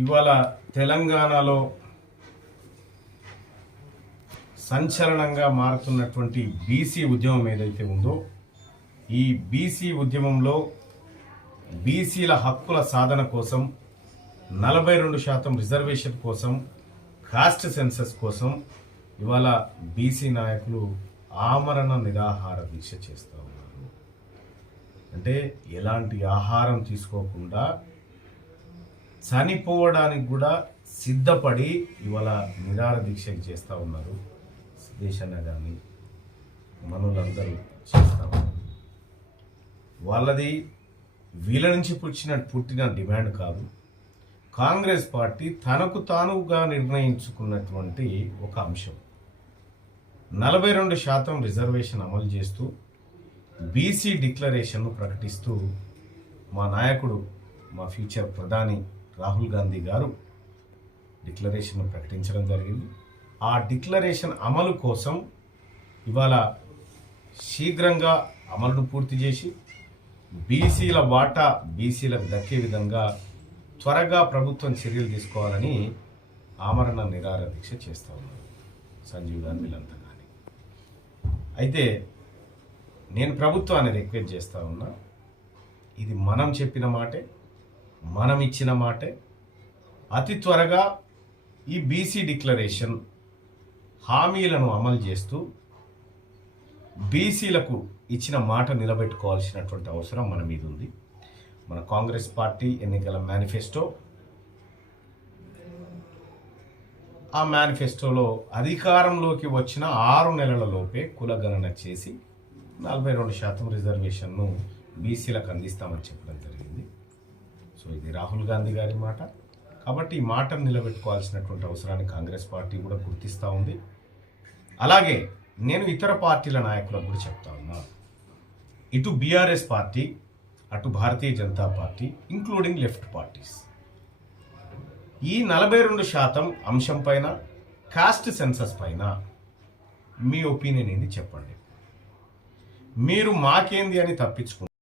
ఇవాళ తెలంగాణలో సంచలనంగా మారుతున్నటువంటి బీసీ ఉద్యమం ఏదైతే ఉందో ఈ బీసీ ఉద్యమంలో బీసీల హక్కుల సాధన కోసం 42% రిజర్వేషన్ కోసం కాస్ట్ సెన్సస్ కోసం ఇవాళ బీసీ నాయకులు ఆమరణ నిరాహార దీక్ష చేస్తూ ఉన్నారు. అంటే ఎలాంటి ఆహారం తీసుకోకుండా చనిపోవడానికి కూడా సిద్ధపడి ఇవాళ నిరాహార దీక్ష చేస్తూ ఉన్నారు. దేశాన్ని కానీ మనులందరూ చేస్తూ ఉన్నారు. వాళ్ళది వీళ్ళ నుంచి పుట్టిన డిమాండ్ కాదు. కాంగ్రెస్ పార్టీ తనకు తానుగా నిర్ణయించుకున్నటువంటి ఒక అంశం 42% రిజర్వేషన్ అమలు చేస్తూ బీసీ డిక్లరేషన్ను ప్రకటిస్తూ మా నాయకుడు మా ఫ్యూచర్ ప్రధాని రాహుల్ గాంధీ గారు డిక్లరేషన్ను ప్రకటించడం జరిగింది. ఆ డిక్లరేషన్ అమలు కోసం ఇవాళ శీఘ్రంగా అమలును పూర్తి చేసి బీసీల వాటా బీసీలకు దక్కే విధంగా త్వరగా ప్రభుత్వం చర్యలు తీసుకోవాలని ఆమరణ నిరాహార దీక్ష చేస్తూ ఉన్నారు సంజీవ్ గాంధీ వీళ్ళంతా. కానీ అయితే నేను ప్రభుత్వాన్ని రిక్వెస్ట్ చేస్తూ ఉన్నా, ఇది మనం చెప్పిన మాటే, మనం ఇచ్చిన మాటే. అతి త్వరగా ఈ బీసీ డిక్లరేషన్ హామీలను అమలు చేస్తూ బీసీలకు ఇచ్చిన మాట నిలబెట్టుకోవాల్సినటువంటి అవసరం మన మీద ఉంది. మన కాంగ్రెస్ పార్టీ ఎన్నికల మేనిఫెస్టో, ఆ మేనిఫెస్టోలో అధికారంలోకి వచ్చిన 6 నెలలలోపే కులగణన చేసి 42% రిజర్వేషన్ను బీసీలకు అందిస్తామని చెప్పడం జరిగింది. సో ఇది రాహుల్ గాంధీ గారి మాట. కాబట్టి ఈ మాటను నిలబెట్టుకోవాల్సినటువంటి అవసరాన్ని కాంగ్రెస్ పార్టీ కూడా గుర్తిస్తూ ఉంది. అలాగే నేను ఇతర పార్టీల నాయకులకు కూడా చెప్తా ఉన్నా, ఇటు బీఆర్ఎస్ పార్టీ, అటు Bharatiya Janata party, including left parties, ఈ 42% అంశం పైన, కాస్ట్ సెన్సస్ పైన మీ ఒపీనియన్ ఏంది చెప్పండి. మీరు మాకేంది అని తప్పించుకుంటారు.